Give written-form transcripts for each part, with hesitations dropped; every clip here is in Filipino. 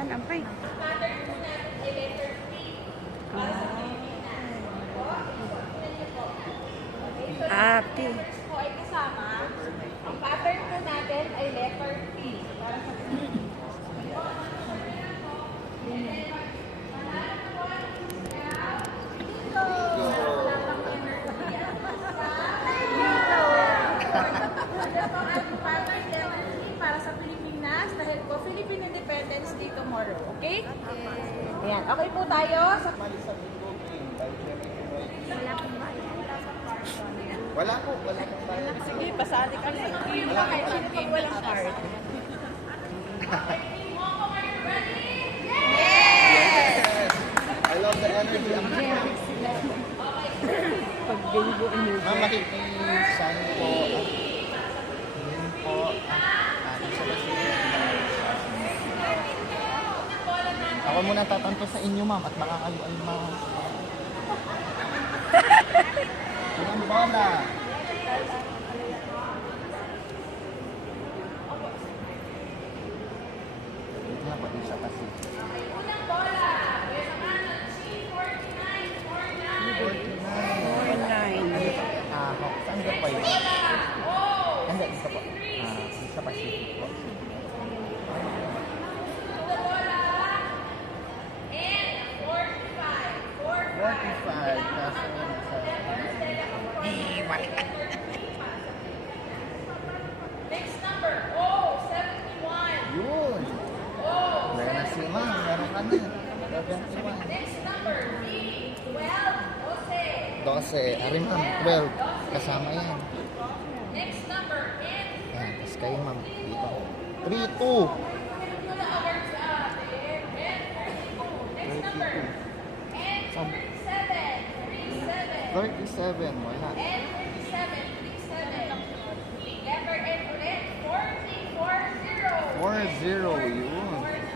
Tanampay. Pattern po natin ay letter P. Para sa Pilipinas. Po, tingnan niyo po. Okay, so P. letters po ay kasama. Ang pattern po natin ay letter P. Para sa Pilipinas. Para sa Pilipinas dahil po Philippine Independence Day tomorrow, okay? Ayan, okay po tayo sa Wala po bayan. sige, pasali ka lang. Wala kayo pag walang card. I love the energy. Pag-bingo Ma'am, makikisan po. Yun po. Isa ba siya? Ako muna tatanto sa inyo, ma'am, at baka kayo ay Ilang bola? Nga pa din siya kasi. Unang bola. G49. 49. Saan ka pa yun? Handa, isa pa. Sa Pacific po. And 45. 45. Kaso yun sa... Next number. Oh, 71. Yun! Meron na si ma'am. Meron ka na. 71. Next number. D. 12. 12. Ari ma'am, 12. Kasama yan. Next number. N. Ayan, tapos kayo ma'am. Dito. 3-2. Next number. 32. N. Saan? 37. 37. Wala. N. 37. 37. Letter N ulit. 40. 4-0. Yun. 40.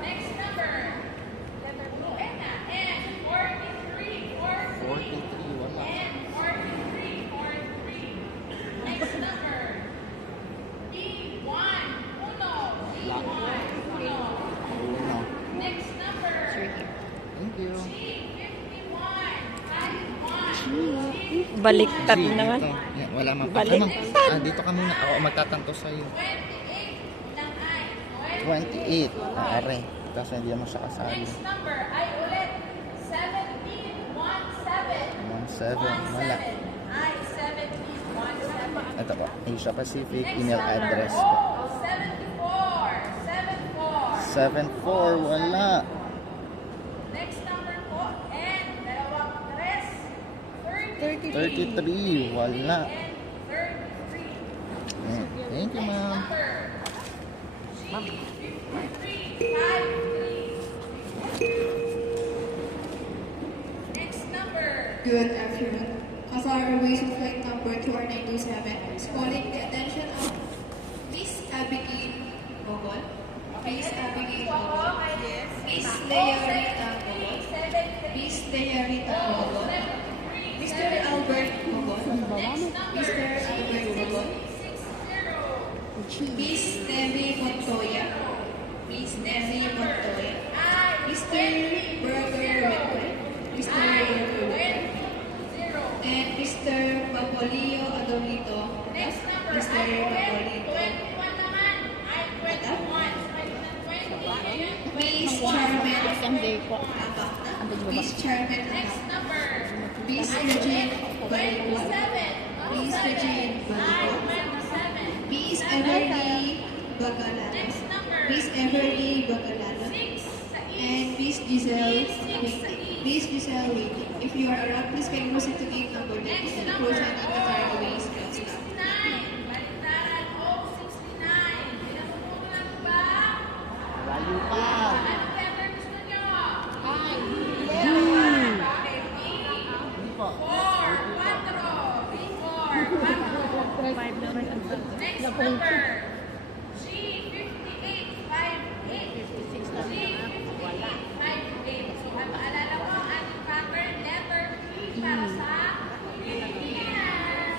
Next number. Letter N na. N. 43. 43. Wala. N. 43. 43. Next number. D1. Uno. D1. Uno. Uno. Next number. Thank you. G51. 51. Baliktad G, naman. dito. Yan, wala ma'am. Baliktad. Dito ka muna. Ako magtatanto sa'yo. 28 ng I. 28. Are. Tapos hindi mo siya kasali. Next number ay ulit 17. 17. 17. Wala. I 17. 17. Ito po. Asia Pacific. Next Email number. address po. Oh, 74. 74. Wala. Next number po. N. Dalawang tres. 33. Wala. And 33. Ayan. Thank you ma'am. Number. G53. 53. Next number. Good afternoon. Qatar Airways flight number 2927 is calling the attention of Miss Abigail Bogol, Miss Abigail Bogol, Miss Leia Rita Bogol, Miss Leia Rita Bogol, Mr. Albert Bogol, Mr. Albert Bogol, Miss Devi Montoya, Miss Devi Montoya, Mr. Burger Wetway, Mr. Burger Wetway, and Mr. Papolio Adolito, Next number. Mr. Papolito, 21 naman. I 21. Miss Charmen Sunday po. Abata, Miss Charmen Next Abata, number. Miss Regine Balico, 27. Miss Regine I Balico, 27. Miss Everly Bagalano, Next number. Miss Everly Bagalano, 6 sa E. and Miss Giselle Waiting. Miss Giselle Waiting. If you are around, please can you proceed to gate number 10 Next and number. approach at Qatar Airways Ground 69. Staff. Baliktaran. Oh, 69. Pinatutunan ba? Layo pa. Ano letter gusto nyo? Bakit? B. Hindi po. 4. 4. B4. 4. Next number. G58. 58. G58. 58. So, maalala mo ang ating pattern letter P para sa Pilipinas.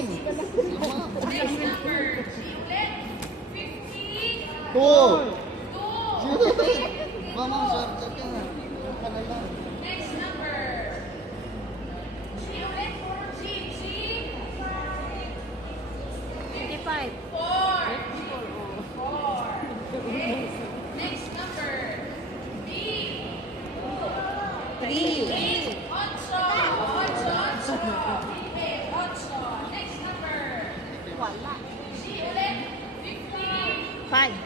Next number, G ulit. 50. 2. 2. Vamos, shortcut ka na. Ka na lang. Next number. G ulit. G. 55. 4. 4. Next number. B. 3. 8. 8. Next number. Wala. G ulit. 50. 5. 7.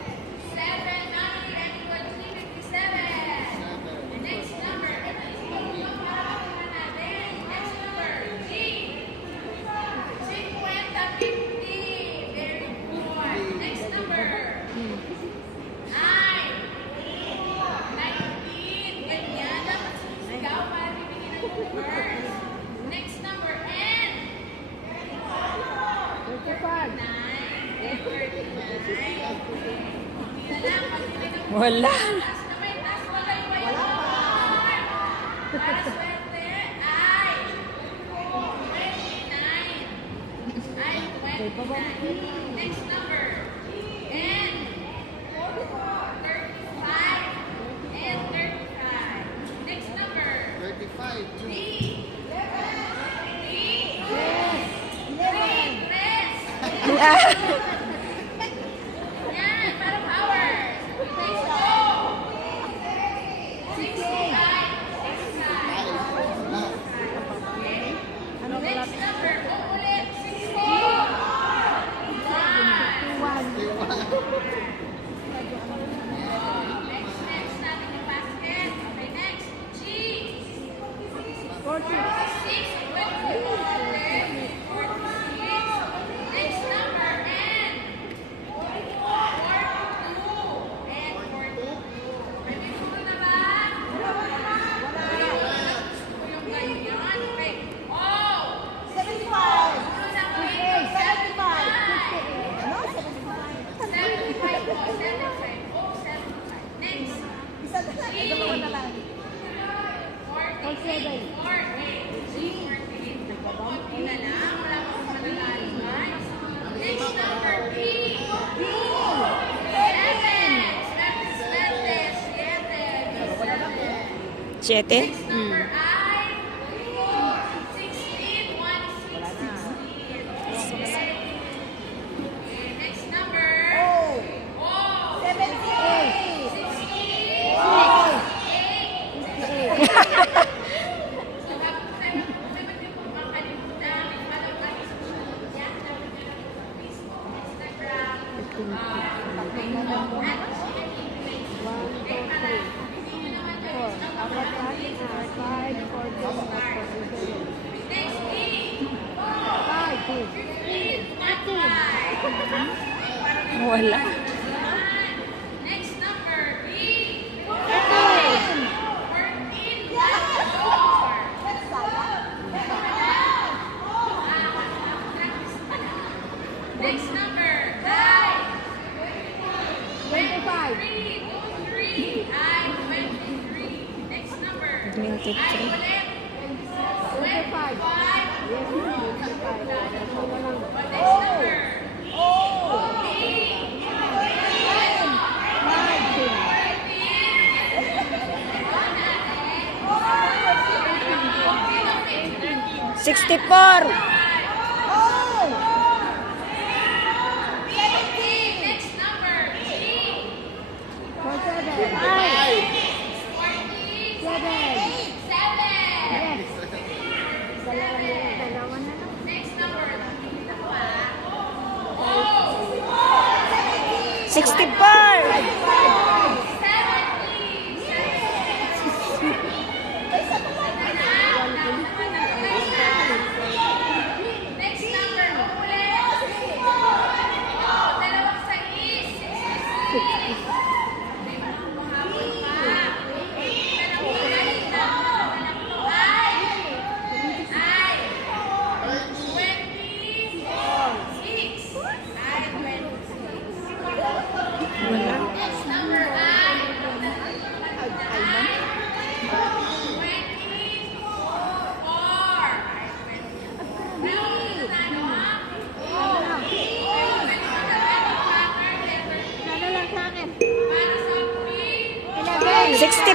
Everyone, 57. Next number. Ito yung yung parating na natin. Next number. G. 50. 50. Very good. Next number. 9. 19. Ganyan. Dapat sumisigaw para bibigyan ng numbers. Next number. N. 35. 39. Wala. Taas naman, taas wala yung Wala pa. para swerte ay 29. Ay, 29. Next number. N. 35. And 35. Next number. 35. D. D. Yes. 11. Tres. Yan, para power. Next go. 65. 65. Ano pala? Next number, ulit, 60. 51. Next natin yung basket. Okay, next. G. 40. 6. 46. Next number, N. 42. And 42. May bisulo na ba? Yung ganyan. Okay. Oh! 75. Bisulo na ba? 75. 75. 75 po. 75. Oh, 75. Next. Isa na lang. Dalawa na lang. 48. 48. G. 48. Konti na lang. Wala pa akong mananalo, guys. Next number, B. B. 7. 7. 7. 7. 7? Next number, I. 16. 116. Okay, next number. Oh. Oh. 78. 16. Wala. Next number, B. 13. 14. Next number, 9. 25. 3. I 23. Next number, 23. I ulit. 25. 25. Yes, 25. Next number, Oh. B. 64. Oh. 17. Next number, G. 47. 40. 7. 7. Yes. Dalawa na lang. Next number, nakikita ko ah. 64. 70. Next number, ulit. Oh, dalawang sais. 66. May mga kumahabol pa. Ay. 26. Ay, 26. Wala. Next number. 64.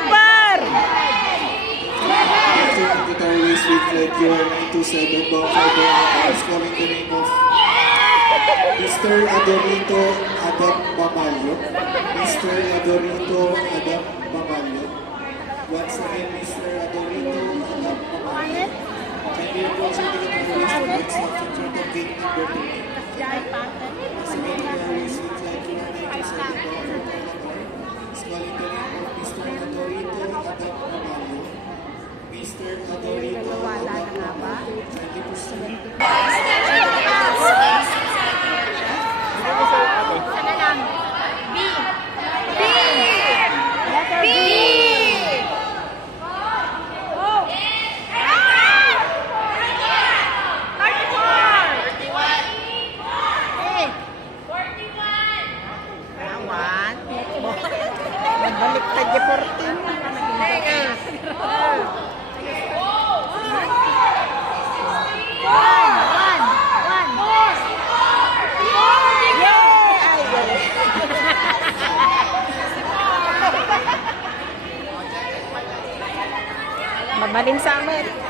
After the guitar race with Flight QR927 bound for the hours, calling the name of Mr. Adorito Adam Mamalio. Mr. Adorito Adam Mamalio. Once again, Mr. Adorito Adam Mamalio. Can you approach the guitar race for next stop to gate number 3? Once again, guitar race with Flight QR927 bound for Bulacan. Calling the name of Mr. Adorito Adam Mamalio. Mr. Adorito Adam Mamalio. Thank you for standing. Baliktad yung 14. Mabalin sa amin.